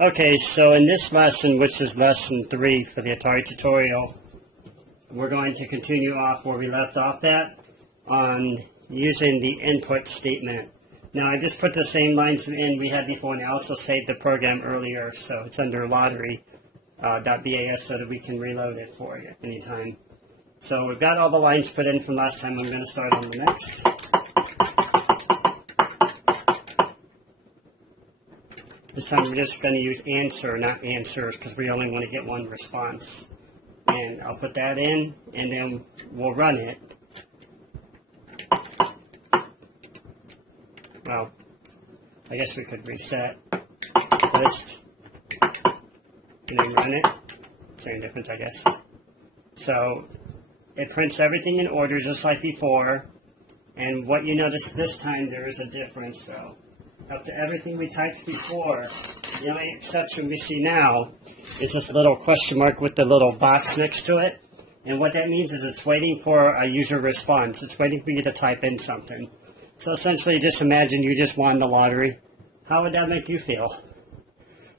Okay, so in this lesson, which is lesson 3 for the Atari tutorial, we're going to continue off where we left off at on using the input statement. Now I just put the same lines in we had before, and I also saved the program earlier, so it's under lottery.bas so that we can reload it for you anytime. So we've got all the lines put in from last time. I'm going to start on the next. This time we're just going to use answer, not answers, because we only want to get one response. And I'll put that in, and then we'll run it. Well, I guess we could reset list and then run it. Same difference, I guess. So it prints everything in order just like before. And what you notice this time, there is a difference though. Up to everything we typed before, the only exception we see now is this little question mark with the little box next to it. And what that means is it's waiting for a user response. It's waiting for you to type in something. So essentially, just imagine you just won the lottery. How would that make you feel?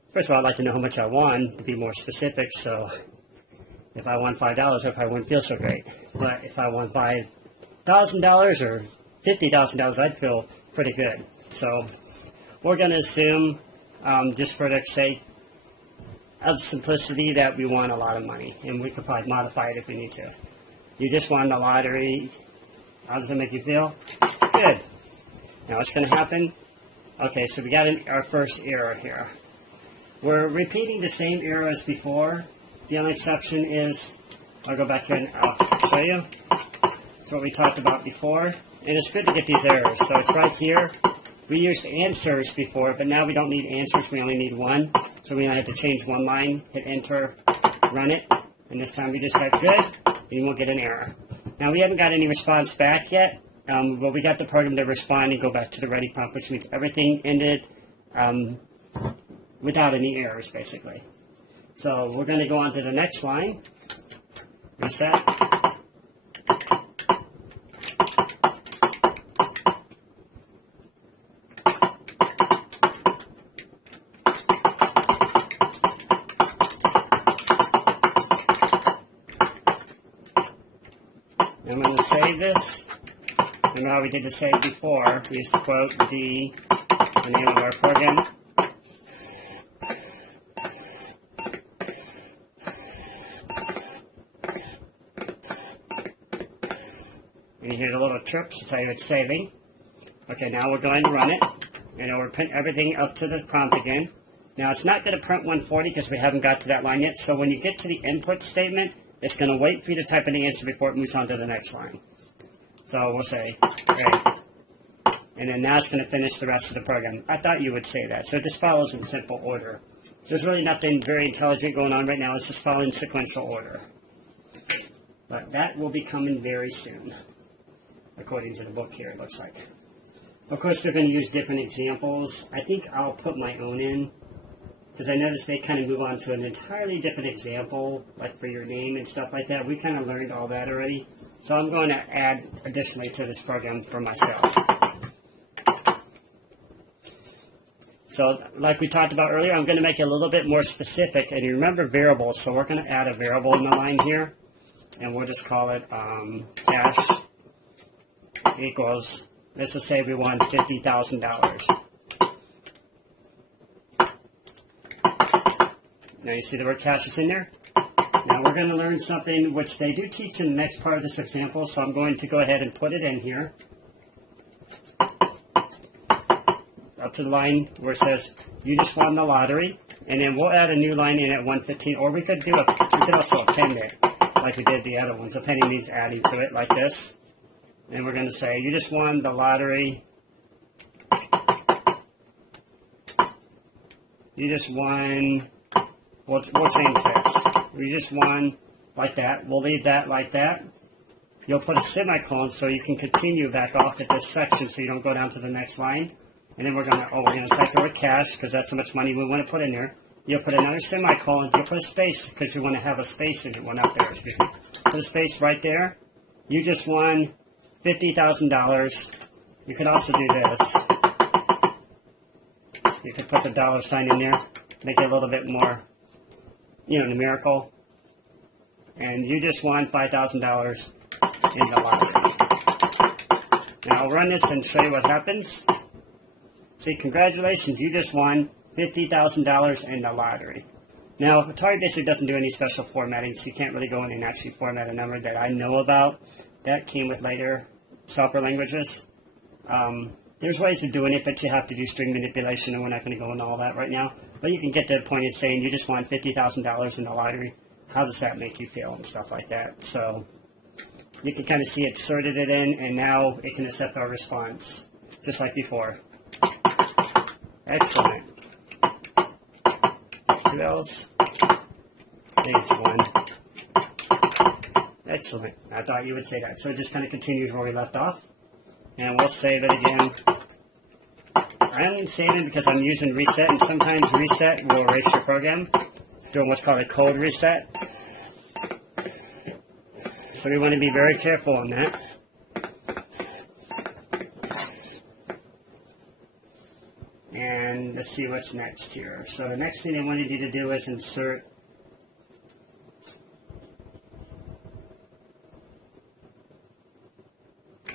First of all, I'd like to know how much I won, to be more specific. So if I won $5, I probably wouldn't feel so great. But if I won $5,000 or $50,000, I'd feel pretty good. So we're going to assume, just for the sake of simplicity, that we won a lot of money. And we could probably modify it if we need to. You just won the lottery. How does it make you feel? Good. Now what's going to happen? Okay, so we got our first error here. We're repeating the same error as before. The only exception is, I'll go back here and I'll show you. It's what we talked about before. And it's good to get these errors. So it's right here. We used answers before, but now we don't need answers. We only need one. So we only have to change one line, hit enter, run it. And this time we just type good, and we'll get an error. Now we haven't got any response back yet. But we got the program to respond and go back to the ready prompt, which means everything ended without any errors, basically. So we're going to go on to the next line. Reset. I'm going to save this. Remember how we did the save before? We used to quote the name of our program. And you hear the little chirps to tell you it's saving. Okay, now we're going to run it. And we'll print everything up to the prompt again. Now it's not going to print 140 because we haven't got to that line yet. So when you get to the input statement, it's going to wait for you to type in the answer before it moves on to the next line. So we'll say, great. And then now it's going to finish the rest of the program. I thought you would say that. So it just follows in simple order. There's really nothing very intelligent going on right now. It's just following sequential order. But that will be coming very soon, according to the book here, it looks like. Of course, they're going to use different examples. I think I'll put my own in, because I noticed they kind of move on to an entirely different example, like for your name and stuff like that. We kind of learned all that already. So I'm going to add additionally to this program for myself. So like we talked about earlier, I'm going to make it a little bit more specific. And you remember variables, so we're going to add a variable in the line here. And we'll just call it cash equals, let's just say we won $50,000. Now you see the word cash is in there? Now we're going to learn something which they do teach in the next part of this example, so I'm going to go ahead and put it in here. Up to the line where it says, you just won the lottery, and then we'll add a new line in at 115, or we could also append it, like we did the other ones. Appending means adding to it, like this. And we're going to say, you just won the lottery. You just won, we'll change this. You just won like that. We'll leave that like that. You'll put a semicolon so you can continue back off at this section so you don't go down to the next line. And then we're going to type the word cash because that's how much money we want to put in there. You'll put another semicolon. You'll put a space because you want to have a space in it. Well, not there, excuse me. Put a space right there. You just won $50,000. You could also do this. You could put the dollar sign in there. make it a little bit more, numerical. And you just won $5,000 in the lottery. Now I'll run this and show you what happens. See, congratulations, you just won $50,000 in the lottery. Now, Atari Basic doesn't do any special formatting, so you can't really go in and actually format a number that I know about. That came with later software languages. There's ways of doing it, but you have to do string manipulation, and we're not going to go into all that right now. But you can get to the point of saying you just won $50,000 in the lottery. How does that make you feel and stuff like that? So you can kind of see it sorted it in, and now it can accept our response, just like before. Excellent. 2 L's. I think it's 1. Excellent. I thought you would say that. So it just kind of continues where we left off. And we'll save it again. I'm saving because I'm using reset, and sometimes reset will erase your program, doing what's called a cold reset. So we want to be very careful on that. And let's see what's next here. So the next thing I wanted you to do is insert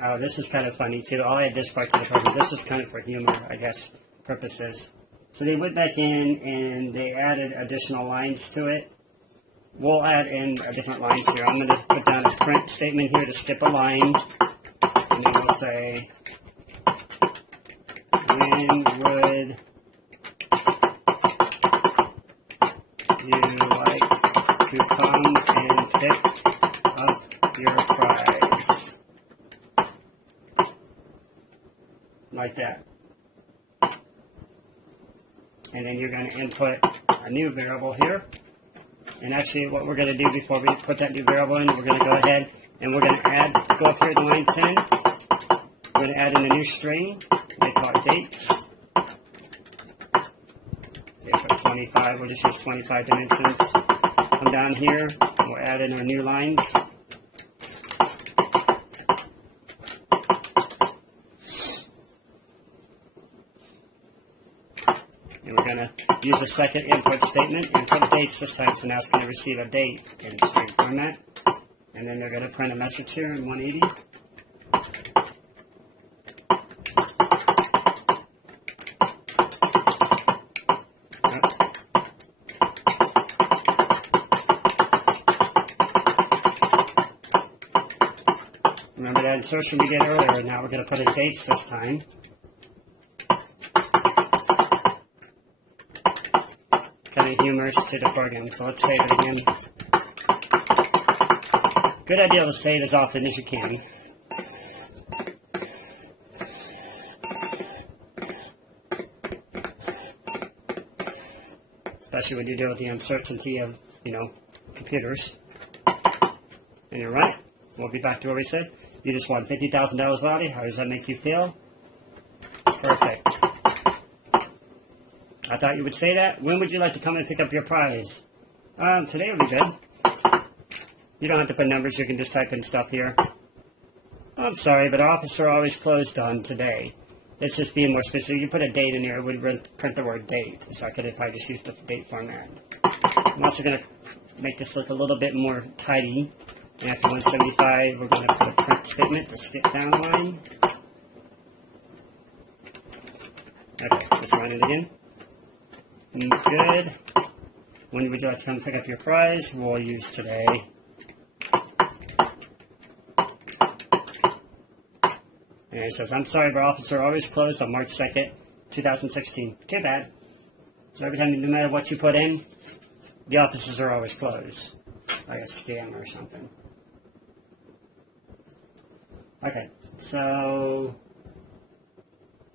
oh, this is kind of funny too. I'll add this part to the program. This is kind of for humor, I guess, purposes. So they went back in and they added additional lines to it. We'll add in different lines here. I'm going to put down a print statement here to skip a line. And then we'll say, when would you like to come and pick up your prize? Like that. And then you're going to input a new variable here. And actually what we're going to do before we put that new variable in, we're going to go ahead and we're going to go up here to line 10. We're going to add in a new string. They call it dates. They put 25. We'll just use 25 dimensions. Come down here. And we'll add in our new lines. And we're going to use a second input statement, input dates this time, so now it's going to receive a date in string format. And then they're going to print a message here in 180. Remember that insertion we did earlier, now we're going to put in dates this time. Kind of humorous to the program, so let's save it again. Good idea to save as often as you can. Especially when you deal with the uncertainty of, computers. And you're right. We'll be back to where we said. You just won $50,000 lottery. How does that make you feel? Perfect. I thought you would say that. When would you like to come and pick up your prize? Today would be good. You don't have to put numbers. You can just type in stuff here. Oh, I'm sorry, but our offices are always closed on today. Let's just be more specific. You put a date in here, it would print the word date. So I could have probably just used the date format. I'm also going to make this look a little bit more tidy. And after 175, we're going to put a print statement to skip down a line. Okay, let's run it again. Good. When would you like to come pick up your prize? We'll use today. And it says, I'm sorry, our offices are always closed on March 2nd, 2016. Too bad. So every time, no matter what you put in, the offices are always closed. Like a scam or something. Okay, so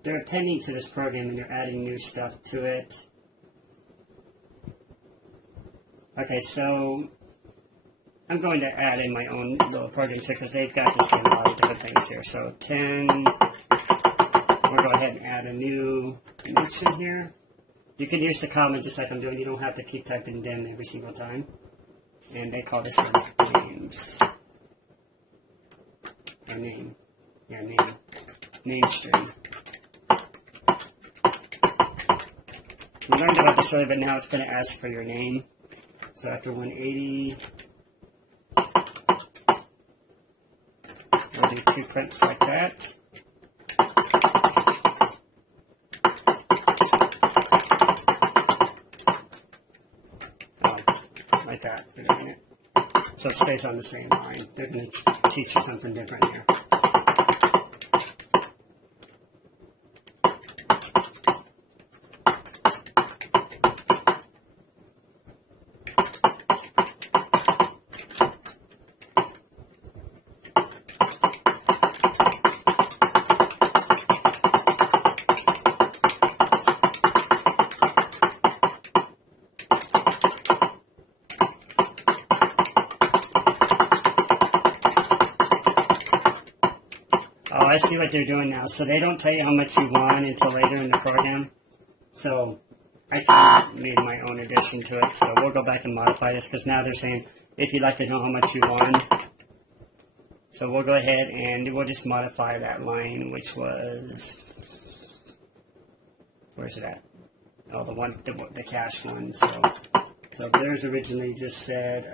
they're appending to this program and they're adding new stuff to it. Okay, so I'm going to add in my own little programs here because they've got this doing a lot of different things here. So 10, we'll go ahead and add a new connection here. You can use the comment just like I'm doing. You don't have to keep typing dim every single time. And they call this one names. Or name. Yeah, name. Name string. We learned about this earlier, but now it's going to ask for your name. So after 180, we'll do 2 prints like that. Like that for a minute. So it stays on the same line. They're going to teach you something different here. Oh, I see what they're doing now. So they don't tell you how much you won until later in the program. So I kind of made my own addition to it. So we'll go back and modify this because now they're saying if you'd like to know how much you won. So we'll go ahead and we'll just modify that line, which was, where's it at? Oh, the cash one. So theirs originally just said,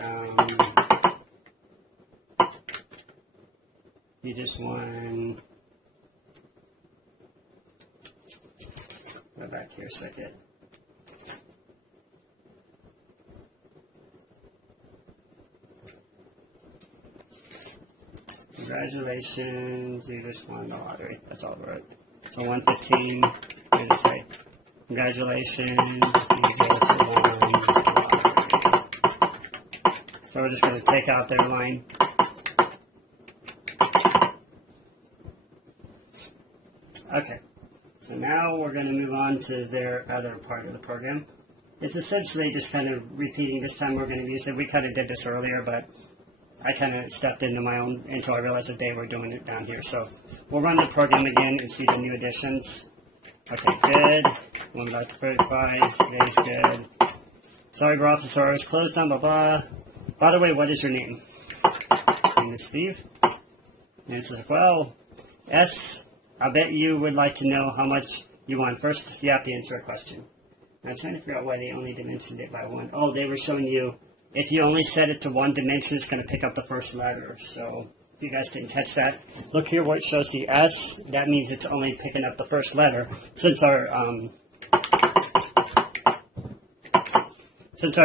you just won, go back here a second. Congratulations, you just won the lottery. That's all right. So 115, what did it say? Congratulations, you just won the lottery. So we're just going to take out their line. Okay, so now we're going to move on to their other part of the program. It's essentially just kind of repeating. This time we're going to use it. We kind of did this earlier, but I kind of stepped into my own until I realized that they were doing it down here. So we'll run the program again and see the new additions. Okay, good. One about the fruit prize. Today's good. Sorry, bro, officers. Closed down, blah, blah. By the way, what is your name? My name is Steve. And it says, well, S. I bet you would like to know how much you want. First, you have to answer a question. I'm trying to figure out why they only dimensioned it by 1. Oh, they were showing you, if you only set it to 1 dimension, it's going to pick up the first letter. So, if you guys didn't catch that, look here where it shows the S. That means it's only picking up the first letter. Since our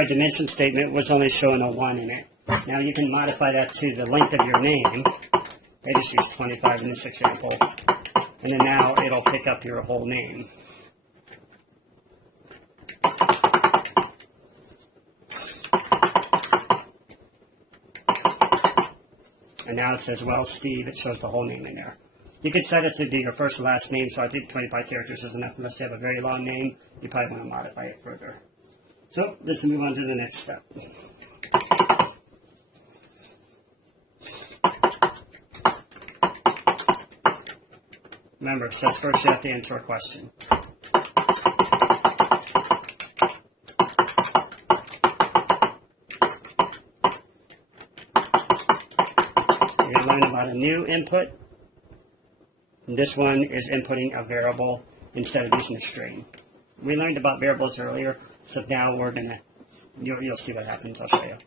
dimension statement was only showing a 1 in it. Now, you can modify that to the length of your name. They just used 25 in this example. And then now it'll pick up your whole name. And now it says, well, Steve, it shows the whole name in there. You could set it to do your first and last name, so I think 25 characters is enough. Unless you have a very long name, you probably want to modify it further. So let's move on to the next step. Remember, it says first you have to answer a question. You're going to learn about a new input. And this one is inputting a variable instead of using a string. We learned about variables earlier, so now we're going to, you'll see what happens. I'll show you.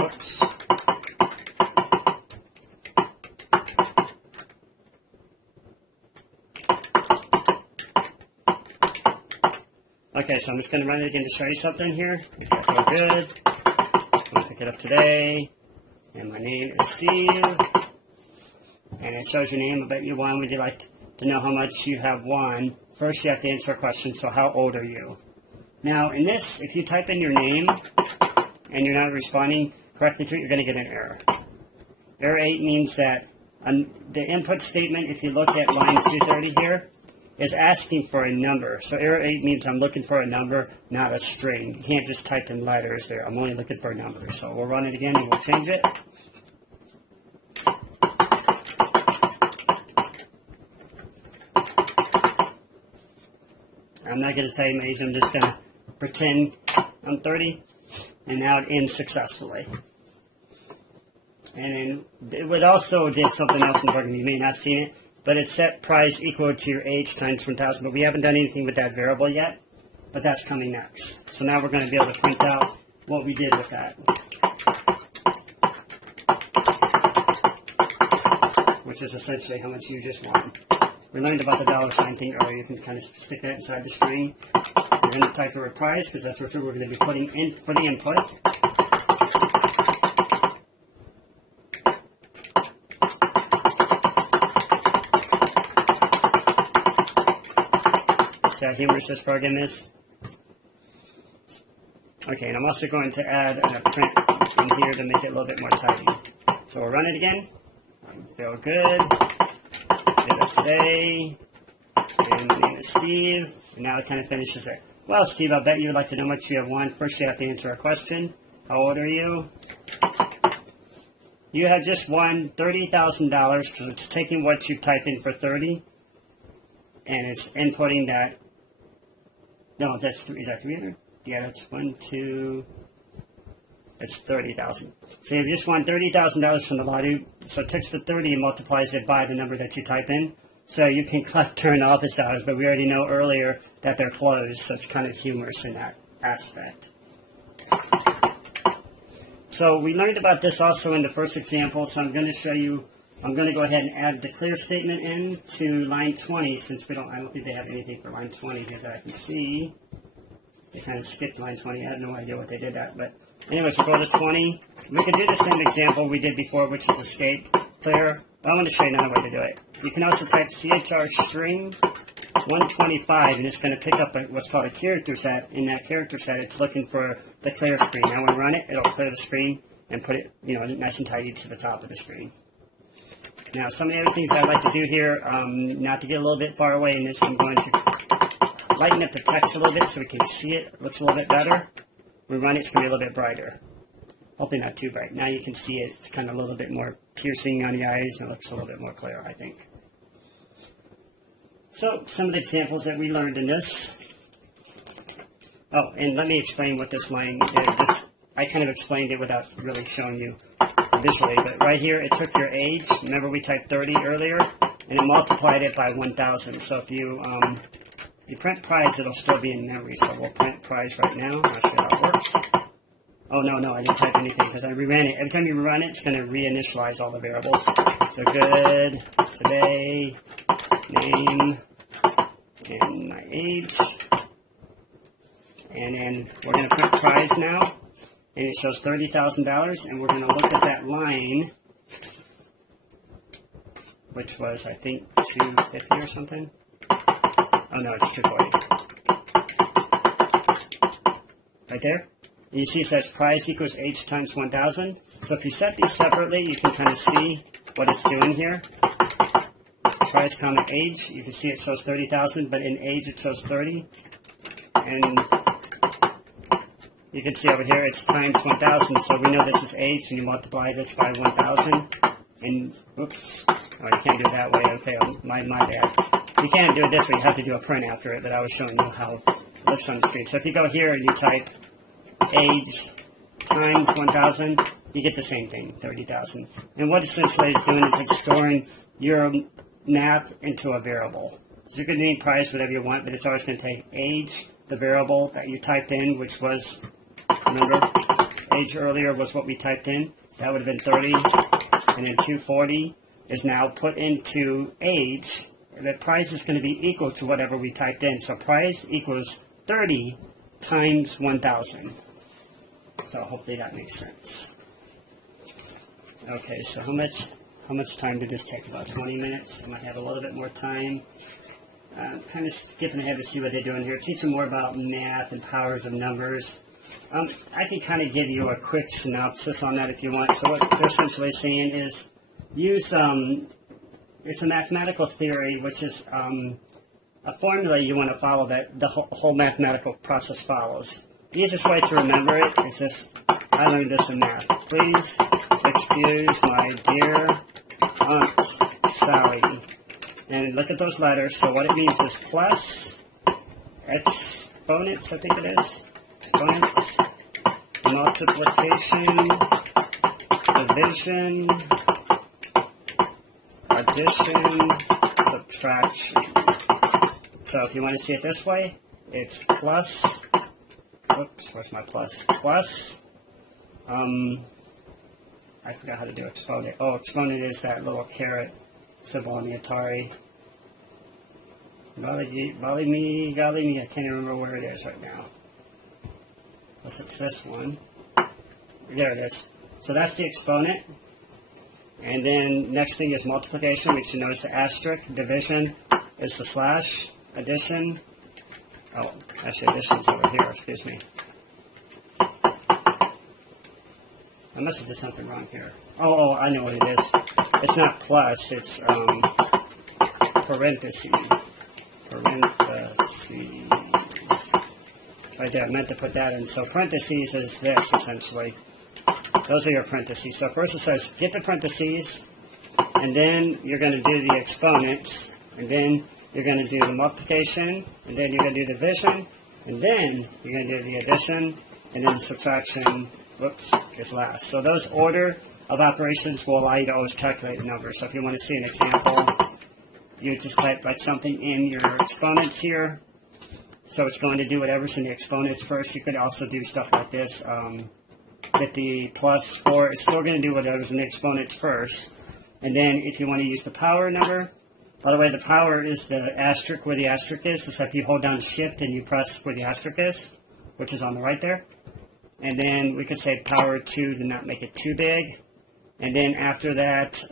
Oops. Okay, so I'm just going to run it again to show you something here. Okay, I feel good. I'm going to pick it up today. And my name is Steve. And it shows your name. I bet you won. Would you like to know how much you have won? First, you have to answer a question. So, how old are you? Now, in this, if you type in your name and you're not responding correctly to it, you're going to get an error. Error 8 means that the input statement, if you look at line 230 here, is asking for a number. So error 8 means I'm looking for a number, not a string. You can't just type in letters there. I'm only looking for a number. So we'll run it again and we'll change it. I'm not going to tell you my age. I'm just going to pretend I'm 30. And now it ends successfully. And then it would also did something else in the program. You may not have seen it. but it's set price equal to your age times 1,000, but we haven't done anything with that variable yet, but that's coming next. So now we're going to be able to print out what we did with that, which is essentially how much you just won. We learned about the $ thing earlier. You can kind of stick that inside the string. We're going to type the word price because that's what we're going to be putting in for the input. See how humorous this program is? Okay, and I'm also going to add a print in here to make it a little bit more tidy. So we'll run it again. Feel good. Did it today. And my name is Steve. And now it kind of finishes it. Well, Steve, I bet you would like to know how much you have won. First, you have to answer a question. How old are you? You have just won $30,000 because it's taking what you type in for 30 and it's inputting that. No, that's is that 300? Yeah, that's 1, 2. That's 30,000. So you just won $30,000 from the lottery. So it takes the 30 and multiplies it by the number that you type in. So you can collect during office hours, but we already know earlier that they're closed, so it's kind of humorous in that aspect. So we learned about this also in the first example, so I'm going to show you, I'm going to go ahead and add the clear statement in to line 20, since I don't think they have anything for line 20 here that I can see. They kind of skipped line 20. I have no idea what they did that, but anyways, we'll go to 20. We can do the same example we did before, which is escape clear, but I want to show you another way to do it. You can also type CHR string 125, and it's going to pick up what's called a character set. In that character set, it's looking for the clear screen. Now when we run it, it'll clear the screen and put it, nice and tidy to the top of the screen. Now, some of the other things I'd like to do here, not to get a little bit far away in this, I'm going to lighten up the text a little bit so we can see it. It looks a little bit better. When we run it, it's going to be a little bit brighter. Hopefully not too bright. Now you can see it. It's kind of a little bit more piercing on the eyes, and it looks a little bit more clear, I think. So, some of the examples that we learned in this. Oh, and let me explain what this line did. I kind of explained it without really showing you visually, but right here it took your age. Remember we typed 30 earlier, and it multiplied it by 1,000. So if you print prize, it'll still be in memory. So we'll print prize right now. I'll show you how it works. Oh, no, I didn't type anything because I reran it. Every time you rerun it, it's going to reinitialize all the variables. So good, today, name, and my age. And then we're going to print prize now. And it shows $30,000. And we're going to look at that line, which was, I think, 250 or something. Oh, no, it's 240. Right there. You see it says price equals age times 1,000. So if you set these separately, you can kind of see what it's doing here. Price, comma, age. You can see it shows 30,000, but in age it shows 30. And you can see over here it's times 1,000. So we know this is age, and you multiply this by 1,000. And, oops, oh, you can't do it that way. Okay, my bad. You can't do it this way. You have to do a print after it, but I was showing you how it looks on the screen. So if you go here and you type age times 1,000, you get the same thing, 30,000. And what essentially it's doing is it's storing your math into a variable. So you can name price whatever you want, but it's always going to take age, the variable that you typed in, which was, remember, age earlier was what we typed in. That would have been 30, and then 240 is now put into age. The price is going to be equal to whatever we typed in. So price equals 30 times 1,000. So hopefully that makes sense. Okay, so how much time did this take? About 20 minutes. I might have a little bit more time. Kind of skipping ahead to see what they're doing here. Teach them more about math and powers of numbers. I can kind of give you a quick synopsis on that if you want. So what they're essentially saying is use, it's a mathematical theory, which is a formula you want to follow that the whole mathematical process follows. The easiest way to remember it is this. I learned this in math. Please excuse my dear Aunt Sally. And look at those letters. So what it means is plus, exponents, I think it is. Exponents, multiplication, division, addition, subtraction. So if you want to see it this way, it's plus, whoops, where's my plus? Plus, I forgot how to do exponent. Oh, exponent is that little caret symbol on the Atari. Golly me, I can't remember where it is right now. Unless it's this one. There it is. So that's the exponent. And then next thing is multiplication, which you notice the asterisk. Division is the slash. Addition. Oh, actually addition's over here, excuse me. I must have did something wrong here. Oh, I know what it is. It's not plus, it's parentheses. Parentheses. Right there, I meant to put that in. So parentheses is this, essentially. Those are your parentheses. So first it says, get the parentheses, and then you're going to do the exponents, and then you're going to do the multiplication, and then you're going to do the division, and then you're going to do the addition, and then the subtraction, whoops, is last. So those order of operations will allow you to always calculate the number. So if you want to see an example, you just type like something in your exponents here. So it's going to do whatever's in the exponents first. You could also do stuff like this. Get the plus 4. It's still going to do whatever's in the exponents first. And then if you want to use the power number, by the way, the power is the asterisk where the asterisk is. So if you hold down shift and you press where the asterisk is, which is on the right there. And then we could say power 2 to not make it too big. And then after that,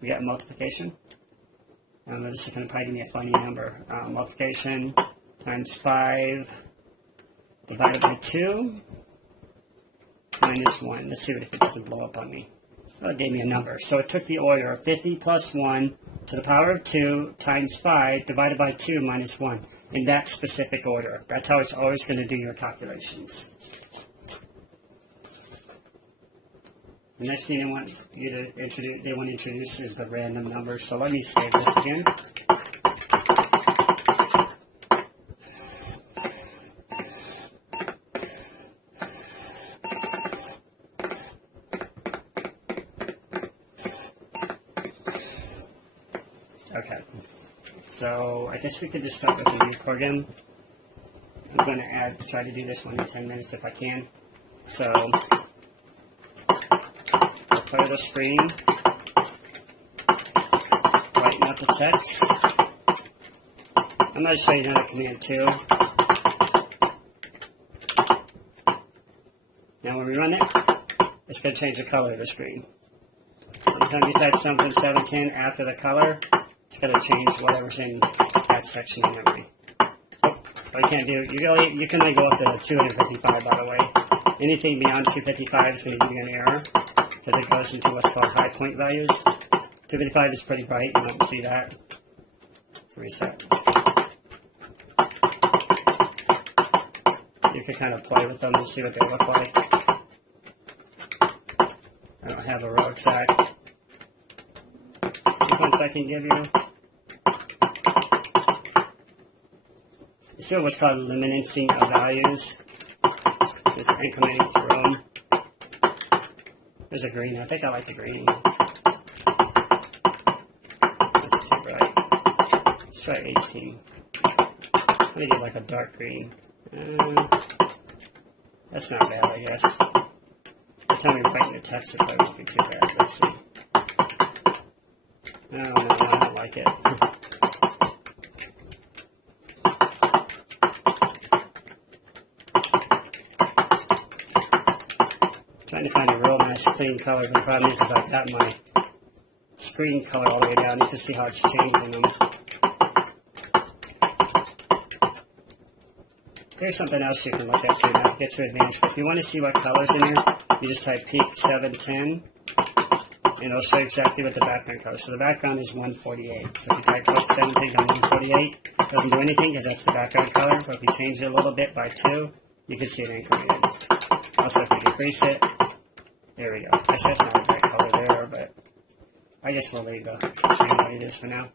we got multiplication. This is going to probably give me a funny number. Multiplication times 5 divided by 2 minus 1. Let's see if it doesn't blow up on me. Well, it gave me a number. So it took the order of 50 plus 1 to the power of 2 times 5 divided by 2 minus 1 in that specific order. That's how it's always going to do your calculations. The next thing they want to introduce is the random numbers. So let me save this again. Okay, so I guess we could just start with a new program. I'm going to try to do this one in 10 minutes if I can. So, I'll clear the screen, brighten up the text. I'm going to show you another command too. Now when we run it, it's going to change the color of the screen. Anytime you type something 710 after the color, it's going to change whatever's in that section of memory. Oh, but you can't do it. You can only go up to 255, by the way. Anything beyond 255 is going to give you an error because it goes into what's called high point values. 255 is pretty bright. You don't see that. Let's reset. You can kind of play with them and see what they look like. I don't have a real exact sequence I can give you. It's still what's called eliminating of values. It's incrementing through them. There's a green. I think I like the green. That's too bright. Let's try 18. I'm going to get like a dark green. That's not bad, I guess. Tell me brighten the text if I would fix it bad. Let's see. No, I don't like it. Trying to find a real nice clean color. The problem is I've got my screen color all the way down. You can see how it's changing them. Here's something else you can look at too, not to get too advanced. But if you want to see what color's in here, you just type peak 710, and it'll show you exactly what the background color is. So the background is 148. So if you type peak 710 on 148, it doesn't do anything because that's the background color. But if you change it a little bit by 2, you can see it incremented. Also, if you decrease it, there we go. I guess that's not a great color there, but I guess we'll leave the screen the way it is for now.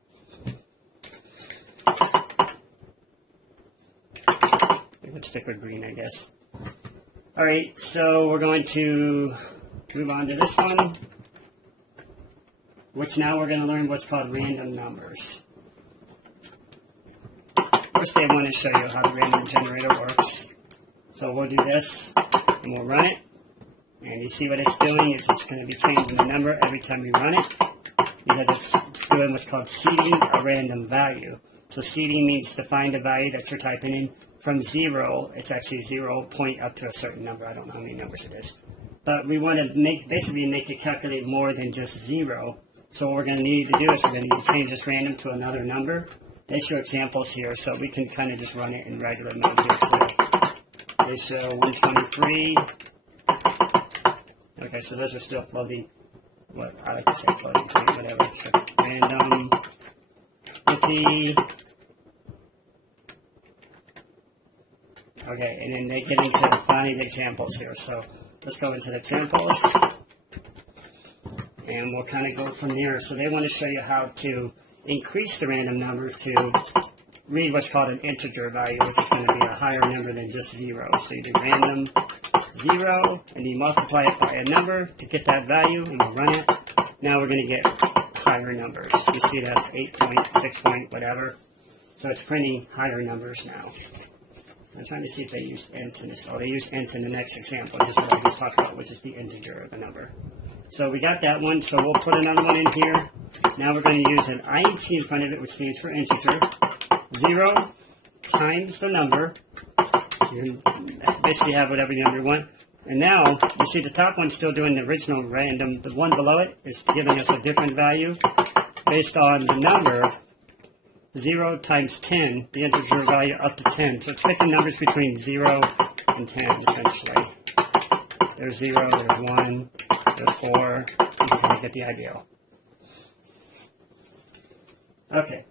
Let's stick with green, I guess. Alright, so we're going to move on to this one, which now we're going to learn what's called random numbers. first they want to show you how the random generator works. So we'll do this, and we'll run it. And you see what it's doing is it's going to be changing the number every time we run it, because it's doing what's called seeding a random value. So seeding means to find a value that you're typing in from 0. It's actually 0 point up to a certain number. I don't know how many numbers it is. But we want to basically make it calculate more than just 0. So what we're going to need to do is we're going to need to change this random to another number. They show examples here, so we can kind of just run it in regular mode here today. They show 123. Okay, so those are still floating. What I like to say floating point, whatever. So random 50. Okay, and then they get into finding the examples here. So let's go into the examples, and we'll kind of go from there. So they want to show you how to increase the random number to read what's called an integer value, which is going to be a higher number than just 0. So you do random 0, and you multiply it by a number to get that value, and we'll run it. Now we're going to get higher numbers. You see that's 8 point, 6 point, whatever. So it's printing higher numbers now. I'm trying to see if they use int in this. Oh, they use int in the next example, which is what I just talked about, which is the integer of the number. So we got that one, so we'll put another one in here. Now we're going to use an int in front of it, which stands for integer. 0 times the number. You basically have whatever number you want. And now, you see the top one's still doing the original random. The one below it is giving us a different value based on the number. 0 times 10, the integer value up to 10. So it's picking numbers between 0 and 10, essentially. There's 0, there's 1, there's 4. You can kind of get the idea. Okay,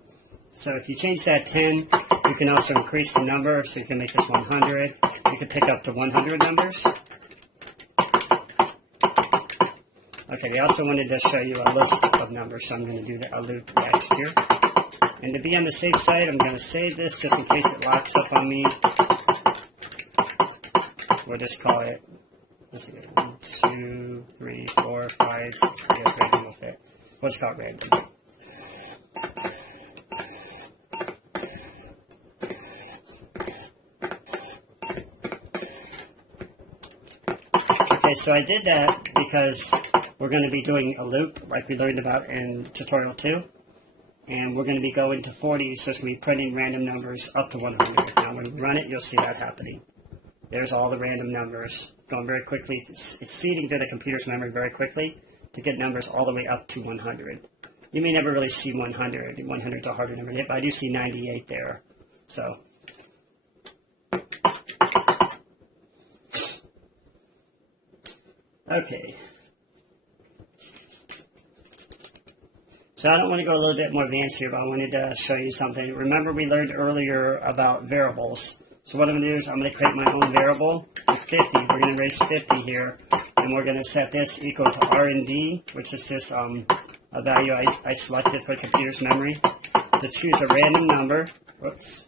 so if you change that 10, you can also increase the number, so you can make this 100. You can pick up to 100 numbers. Okay, they also wanted to show you a list of numbers, so I'm going to do a loop next here. And to be on the safe side, I'm going to save this just in case it locks up on me. We'll just call it, let's see, 1, 2, 3, 4, 5, 6, I guess random will fit. Let's call it random. Okay, so I did that because we're going to be doing a loop like we learned about in tutorial 2. And we're going to be going to 40, so it's going to be printing random numbers up to 100. Now when we run it, you'll see that happening. There's all the random numbers going very quickly. It's seeding through the computer's memory very quickly to get numbers all the way up to 100. You may never really see 100. 100 is a harder number to hit, but I do see 98 there. So, okay. So I don't want to go a little bit more advanced here, but I wanted to show you something. Remember we learned earlier about variables. So what I'm going to do is I'm going to create my own variable with 50. We're going to erase 50 here, and we're going to set this equal to R&D, which is just a value I selected for the computer's memory, to choose a random number. Whoops.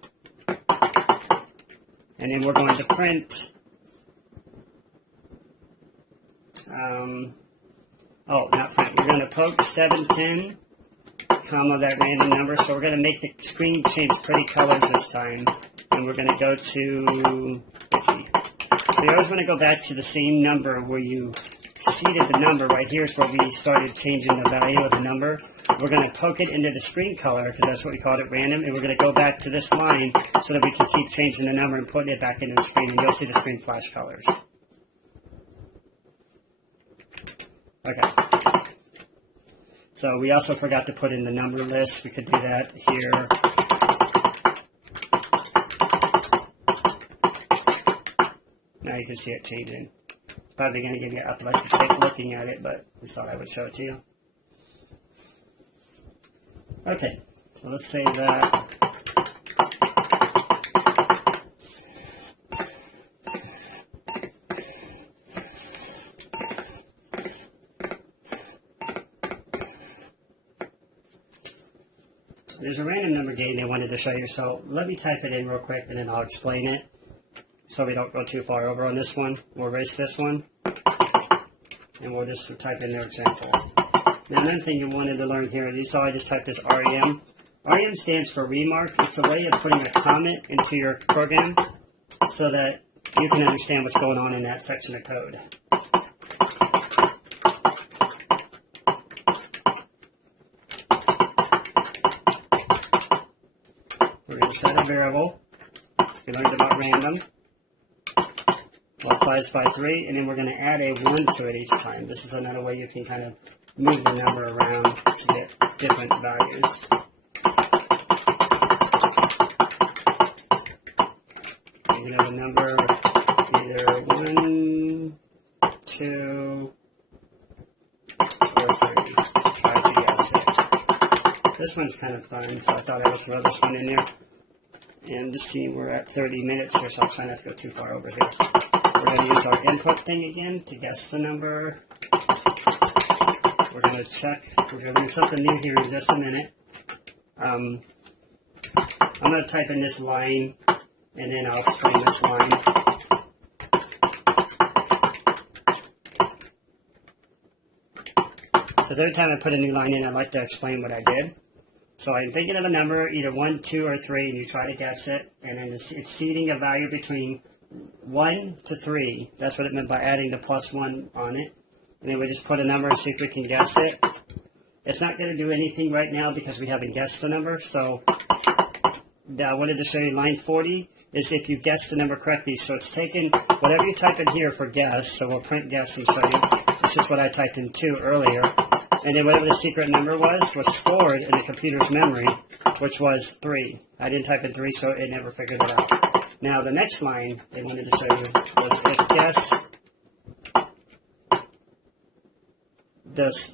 And then we're going to print, not print, we're going to poke 710, comma, that random number. So we're going to make the screen change pretty colors this time. And we're going to go to 50. So you always want to go back to the same number where you seeded the number. Right here is where we started changing the value of the number. We're going to poke it into the screen color, because that's what we called it, random. And we're going to go back to this line so that we can keep changing the number and putting it back into the screen. And you'll see the screen flash colors. Okay. So we also forgot to put in the number list. We could do that here. Now you can see it changing. Probably going to give you an epileptic fit looking at it, but I thought I would show it to you. Okay, so let's save that. There's a random number game they wanted to show you, so let me type it in real quick and then I'll explain it so we don't go too far over on this one. We'll erase this one and we'll just type in their example. Now another thing you wanted to learn here, you saw I just typed this REM. REM stands for remark. It's a way of putting a comment into your program so that you can understand what's going on in that section of code. We're going to set a variable. We learned about random. Multiplies by 3, and then we're going to add a 1 to it each time. This is another way you can kind of move the number around to get different values. You can have a number either 1, 2, or 3. Try to guess it. This one's kind of fun, so I thought I would throw this one in there. And just see, we're at 30 minutes here, so I'll try not to go too far over here. We're going to use our input thing again to guess the number. We're going to check. We're going to do something new here in just a minute. I'm going to type in this line, and then I'll explain this line. The third time I put a new line in, I'd like to explain what I did. So I'm thinking of a number, either 1, 2, or 3, and you try to guess it, and then it's seeding a value between 1 to 3. That's what it meant by adding the plus 1 on it. And then we just put a number and see if we can guess it. It's not going to do anything right now because we haven't guessed the number. So I wanted to show you line 40 is if you guess the number correctly. So it's taken whatever you type in here for guess. So we'll print guess and show you. This is what I typed in 2 earlier. And then whatever the secret number was stored in the computer's memory, which was 3. I didn't type in 3, so it never figured it out. Now, the next line they wanted to show you was if guess,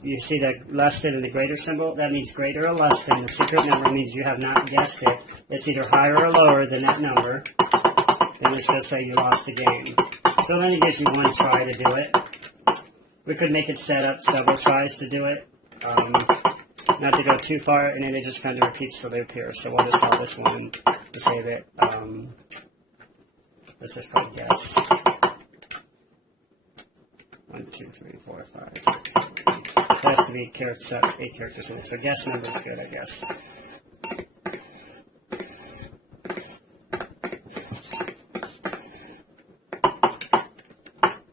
you see the less than and the greater symbol? That means greater or less than. The secret number means you have not guessed it. It's either higher or lower than that number. Then it's going to say you lost the game. So then it gives you one try to do it. We could make it set up several tries to do it. Not to go too far, and then it just kind of repeats the loop here. So we'll just call this one to save it. Let's just call guess. 1, 2, 3, 4, 5, 6, 7, 8. It has to be 8 characters in it. So guess number is good, I guess.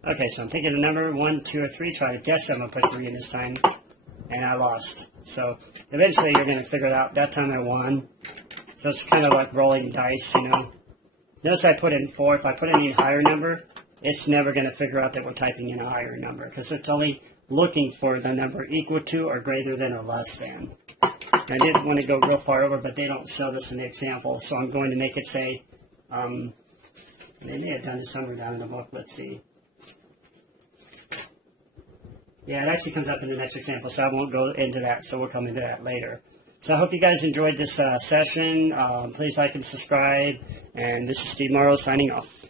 Okay, so I'm thinking of number 1, 2, or 3. Try to guess. I'm going to put 3 in this time. And I lost. So eventually you're going to figure it out. That time I won. So it's kind of like rolling dice, you know. Notice I put in 4. If I put in a higher number, it's never going to figure out that we're typing in a higher number because it's only looking for the number equal to or greater than or less than. I didn't want to go real far over, but they don't show this in the example, so I'm going to make it say, they may have done this somewhere down in the book. Let's see. Yeah, it actually comes up in the next example, so I won't go into that, so we'll come into that later. So I hope you guys enjoyed this session. Please like and subscribe, and this is Steve Morrow signing off.